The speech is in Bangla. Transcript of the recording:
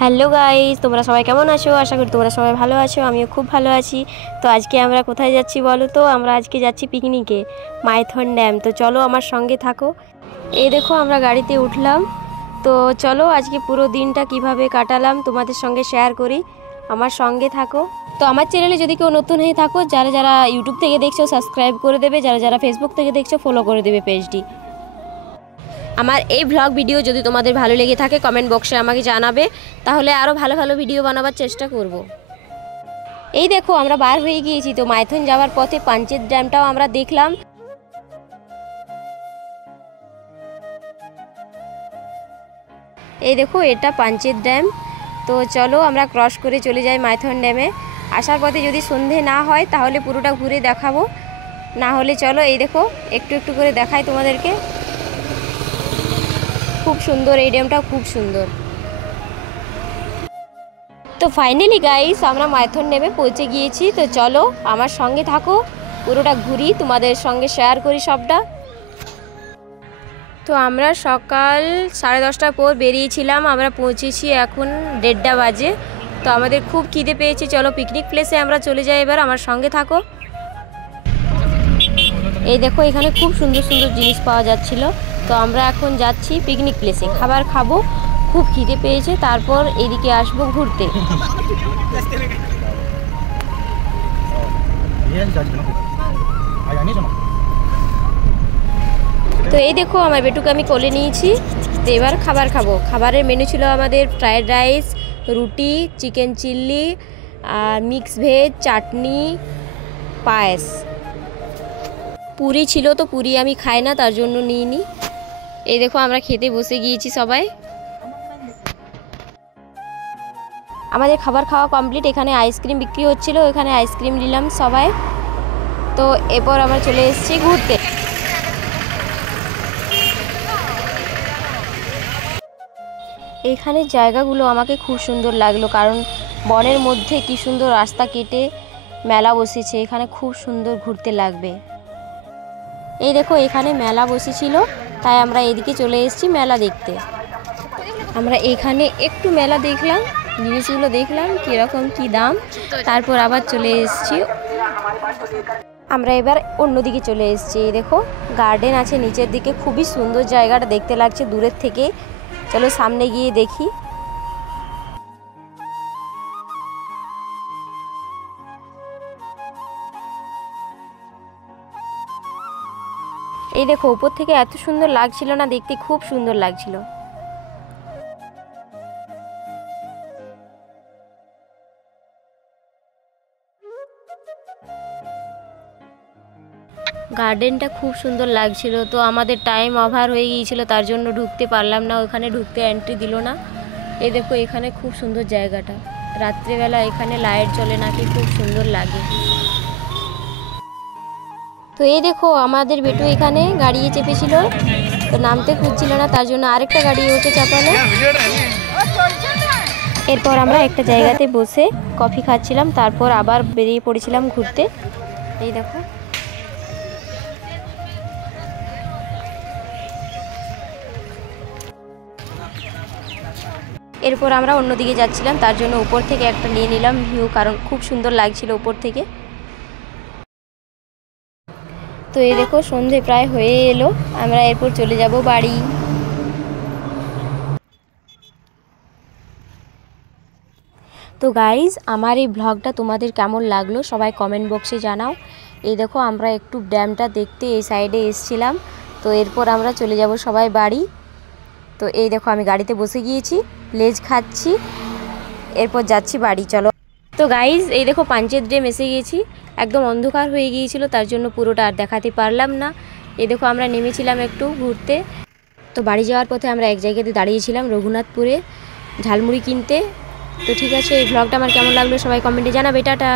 হ্যালো গাইস, তোমরা সবাই কেমন আছো? আশা করি তোমরা সবাই ভালো আছো। আমিও খুব ভালো আছি। তো আজকে আমরা কোথায় যাচ্ছি বলো তো? আমরা আজকে যাচ্ছি পিকনিকে, মাইথন ড্যাম। তো চলো আমার সঙ্গে থাকো। এই দেখো আমরা গাড়িতে উঠলাম। তো চলো আজকে পুরো দিনটা কিভাবে কাটালাম তোমাদের সঙ্গে শেয়ার করি। আমার সঙ্গে থাকো। তো আমার চ্যানেলে যদি কেউ নতুন হয়ে থাকো, যারা যারা ইউটিউব থেকে দেখছো সাবস্ক্রাইব করে দেবে, যারা যারা ফেসবুক থেকে দেখছো ফলো করে দেবে পেজটি। আমার এই ভ্লগ ভিডিও যদি তোমাদের ভালো লেগে থাকে কমেন্ট বক্সে আমাকে জানাবে, তাহলে আরও ভালো ভালো ভিডিও বানাবার চেষ্টা করব। এই দেখো আমরা বার হয়ে গিয়েছি। তো মাইথন যাওয়ার পথে পাঞ্চেত ড্যামটাও আমরা দেখলাম। এই দেখো এটা পাঞ্চেত ড্যাম। তো চলো আমরা ক্রস করে চলে যাই মাইথন ড্যামে। আসার পথে যদি সন্ধে না হয় তাহলে পুরোটা ঘুরে দেখাবো, না হলে চলো এই দেখো একটু একটু করে দেখাই তোমাদেরকে। খুব সুন্দর, এই ড্যামটা খুব সুন্দর। তো ফাইনালি গাইস আমরা মাইথন ড্যামে পৌঁছে গিয়েছি। তো চলো আমার সঙ্গে থাকো, পুরোটা ঘুরি, তোমাদের সঙ্গে শেয়ার করি সবটা। তো আমরা সকাল 10:30টার পর বেরিয়েছিলাম, আমরা পৌঁছেছি এখন 1:30 বাজে। তো আমাদের খুব খিদে পেয়েছে, চলো পিকনিক প্লেসে আমরা চলে যাই। এবার আমার সঙ্গে থাকো। এই দেখো এখানে খুব সুন্দর সুন্দর জিনিস পাওয়া যাচ্ছিল। তো আমরা এখন যাচ্ছি পিকনিক প্লেসে, খাবার খাবো। খুব খিদে পেয়েছে, তারপর এদিকে আসবো ঘুরতে। তো এই দেখো আমার বেটুকে আমি কোলে নিয়েছি। তো এবার খাবার খাবো। খাবারের মেনু ছিল আমাদের ফ্রায়েড রাইস, রুটি, চিকেন চিল্লি, আর মিক্স ভেজ, চাটনি, পায়েস। পুরি ছিল, তো পুরি আমি খাই না, তার জন্য নিইনি। এই দেখো আমরা খেতে বসে গিয়েছি সবাই। আমাদের খাবার খাওয়া কমপ্লিট। এখানে আইসক্রিম বিক্রি হচ্ছিল, এখানে আইসক্রিম নিলাম সবাই। তো এরপর আমরা চলে এসেছি ঘুরতে। এখানে জায়গাগুলো আমাকে খুব সুন্দর লাগলো, কারণ বনের মধ্যে কি সুন্দর রাস্তা কেটে মেলা বসেছে। এখানে খুব সুন্দর ঘুরতে লাগবে। এই দেখো এখানে মেলা বসেছিল, তাই আমরা এদিকে চলে এসেছি মেলা দেখতে। আমরা এখানে একটু মেলা দেখলাম, জিনিসগুলো দেখলাম কীরকম কী দাম, তারপর আবার চলে এসেছি। আমরা এবার অন্যদিকে চলে এসেছি। এই দেখো গার্ডেন আছে নিচের দিকে, খুবই সুন্দর জায়গাটা দেখতে লাগছে দূরের থেকে। চলো সামনে গিয়ে দেখি। এই দেখো উপর থেকে এত সুন্দর লাগছিল না দেখতে, খুব সুন্দর লাগছিল। গার্ডেনটা খুব সুন্দর লাগছিল। তো আমাদের টাইম ওভার হয়ে গিয়েছিল, তার জন্য ঢুকতে পারলাম না, ওখানে ঢুকতে এন্ট্রি দিল না। এই দেখো এখানে খুব সুন্দর জায়গাটা, রাত্রেবেলা এখানে লাইট জ্বলে নাকি, খুব সুন্দর লাগে। তো এই দেখো আমাদের বেটু এখানে গাড়িয়ে চেপেছিল, তো নামতে খুঁজছিল না, তার জন্য আরেকটা গাড়ি ওকে চাপালো। এরপর আমরা একটা জায়গাতে বসে কফি খাচ্ছিলাম, তারপর আবার বেরিয়ে পড়েছিলাম ঘুরতে। এই দেখো এরপর আমরা অন্যদিকে যাচ্ছিলাম, তার জন্য উপর থেকে একটা নিয়ে নিলাম ভিউ, কারণ খুব সুন্দর লাগছিল উপর থেকে। তো এই দেখো সন্ধে প্রায় হয়ে এলো, আমরা এরপর চলে যাব বাড়ি। তো গাইজ আমার এই ব্লগটা তোমাদের কেমন লাগলো সবাই কমেন্ট বক্সে জানাও। এই দেখো আমরা একটু ড্যামটা দেখতে এই সাইডে এসেছিলাম। তো এরপর আমরা চলে যাব সবাই বাড়ি। তো এই দেখো আমি গাড়িতে বসে গিয়েছি, লেজ খাচ্ছি, এরপর যাচ্ছি বাড়ি। চলো। তো গাইজ এই দেখো পাঞ্চেত ড্যাম এসে গিয়েছি। একদম অন্ধকার হয়ে গিয়েছিল, তার জন্য পুরোটা আর দেখাতে পারলাম না। এই দেখো আমরা নেমেছিলাম একটু ঘুরতে। তো বাড়ি যাওয়ার পথে আমরা এক জায়গাতে দাঁড়িয়েছিলাম রঘুনাথপুরে ঝালমুড়ি কিনতে। তো ঠিক আছে, এই ব্লগটা আমার কেমন লাগলো সবাই কমেন্টে জানাবে। টাটা।